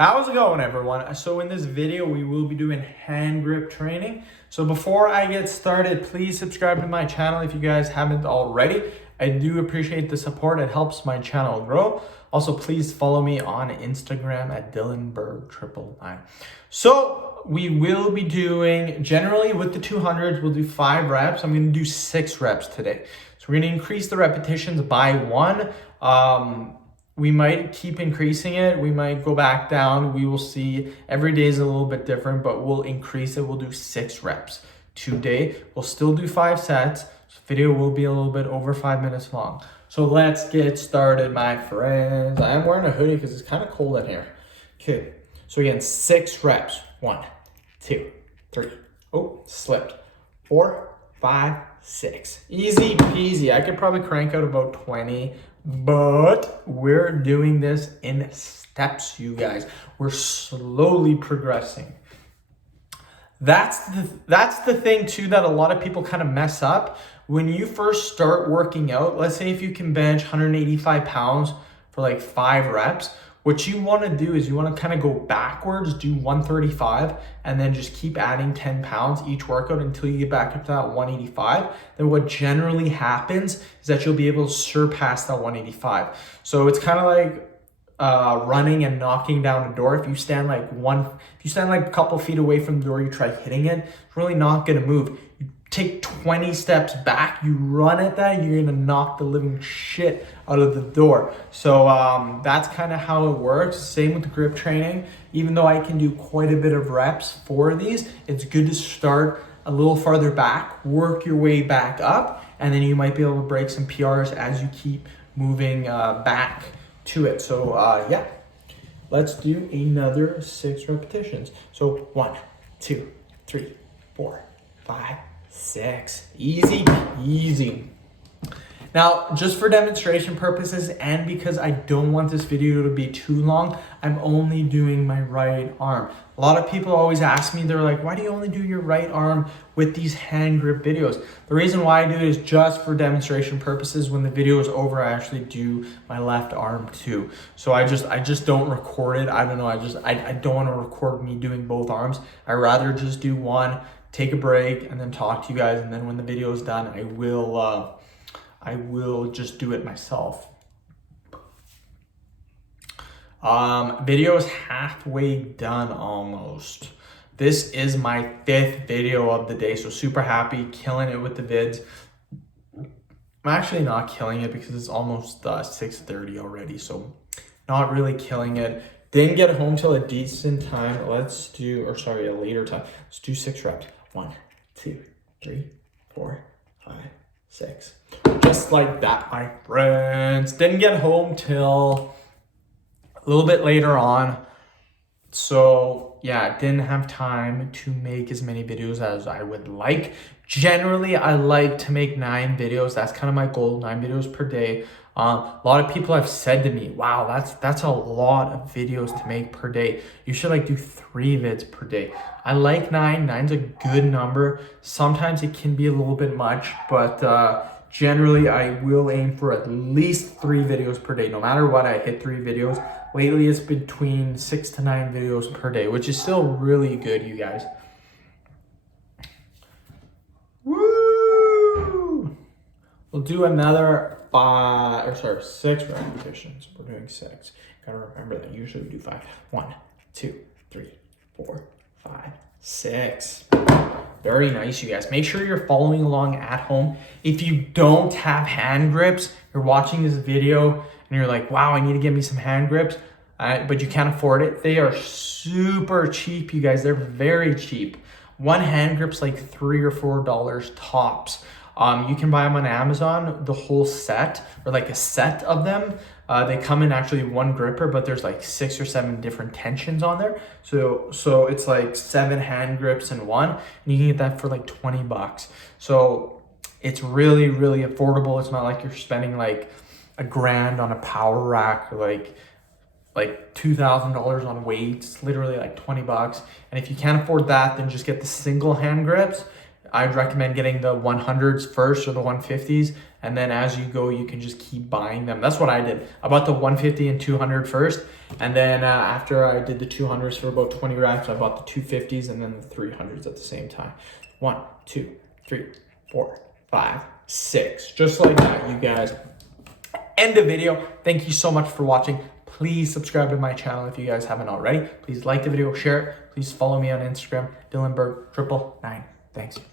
How's it going, everyone? So in this video, we will be doing hand grip training. So before I get started, please subscribe to my channel if you guys haven't already. I do appreciate the support. It helps my channel grow. Also, please follow me on Instagram at DylanBerg999. So we will be doing, generally with the 200s, we'll do 5 reps. I'm going to do 6 reps today. So we're going to increase the repetitions by 1. We might keep increasing it. We might go back down. We will see. Every day is a little bit different, but we'll increase it. We'll do 6 reps today. We'll still do 5 sets. This video will be a little bit over 5 minutes long. So let's get started, my friends. I am wearing a hoodie because it's kind of cold in here. Okay, so again, 6 reps. 1, 2, 3. Oh, slipped. 4, 5, 6. Easy peasy. I could probably crank out about 20. But we're doing this in steps, you guys. We're slowly progressing. That's the thing too that a lot of people kind of mess up. When you first start working out, let's say if you can bench 185 pounds for like 5 reps, what you want to do is you want to kind of go backwards, do 135, and then just keep adding 10 pounds each workout until you get back up to that 185. Then what generally happens is that you'll be able to surpass that 185. So it's kind of like running and knocking down a door. If you stand like a couple feet away from the door, you try hitting it, it's really not going to move. You take 20 steps back, you run at that, you're gonna knock the living shit out of the door. So that's kind of how it works. Same with the grip training. Even though I can do quite a bit of reps for these, it's good to start a little farther back, work your way back up, and then you might be able to break some PRs as you keep moving back to it. So yeah, let's do another 6 repetitions. So 1, 2, 3, 4, 5, 6. Easy peasy. Now, just for demonstration purposes and because I don't want this video to be too long, I'm only doing my right arm. A lot of people always ask me, they're like, why do you only do your right arm with these hand grip videos? The reason why I do it is just for demonstration purposes. When the video is over, I actually do my left arm too. So I just don't record it. I don't know. I don't want to record me doing both arms. I rather just do one, take a break, and then talk to you guys. And then when the video is done, I will just do it myself. Video is halfway done almost. This is my 5th video of the day, so super happy, killing it with the vids. I'm actually not killing it because it's almost 6:30 already, so not really killing it. Didn't get home till a decent time. A later time. Let's do 6 reps. 1, 2, 3, 4, 5, 6. Just like that, my friends. Didn't get home till a little bit later on. So yeah, didn't have time to make as many videos as I would like. Generally, I like to make 9 videos. That's kind of my goal, 9 videos per day. A lot of people have said to me, wow, that's a lot of videos to make per day. You should like do 3 vids per day. I like 9. 9's a good number. Sometimes it can be a little bit much, but generally I will aim for at least 3 videos per day. No matter what, I hit 3 videos. Lately, it's between 6 to 9 videos per day, which is still really good, you guys. Woo! We'll do another 6 repetitions. We're doing 6. Gotta remember that usually we do 5. 1, 2, 3, 4, 5, 6. Very nice, you guys. Make sure you're following along at home. If you don't have hand grips, you're watching this video and you're like, wow, I need to get me some hand grips, but you can't afford it. They are super cheap, you guys. They're very cheap. One hand grip's like $3 or $4 tops. You can buy them on Amazon, the whole set, or like a set of them. They come in actually one gripper, but there's like 6 or 7 different tensions on there. So it's like 7 hand grips in one, and you can get that for like 20 bucks. So it's really, really affordable. It's not like you're spending like $1,000 on a power rack or like $2,000 on weights, literally like 20 bucks. And if you can't afford that, then just get the single hand grips. I'd recommend getting the 100s first or the 150s, And then as you go, you can just keep buying them. That's what I did. I bought the 150 and 200 first. And then after I did the 200s for about 20 reps, I bought the 250s and then the 300s at the same time. 1, 2, 3, 4, 5, 6. Just like that, you guys. End the video. Thank you so much for watching. Please subscribe to my channel if you guys haven't already. Please like the video, share it. Please follow me on Instagram, Dylanberg999. Thanks.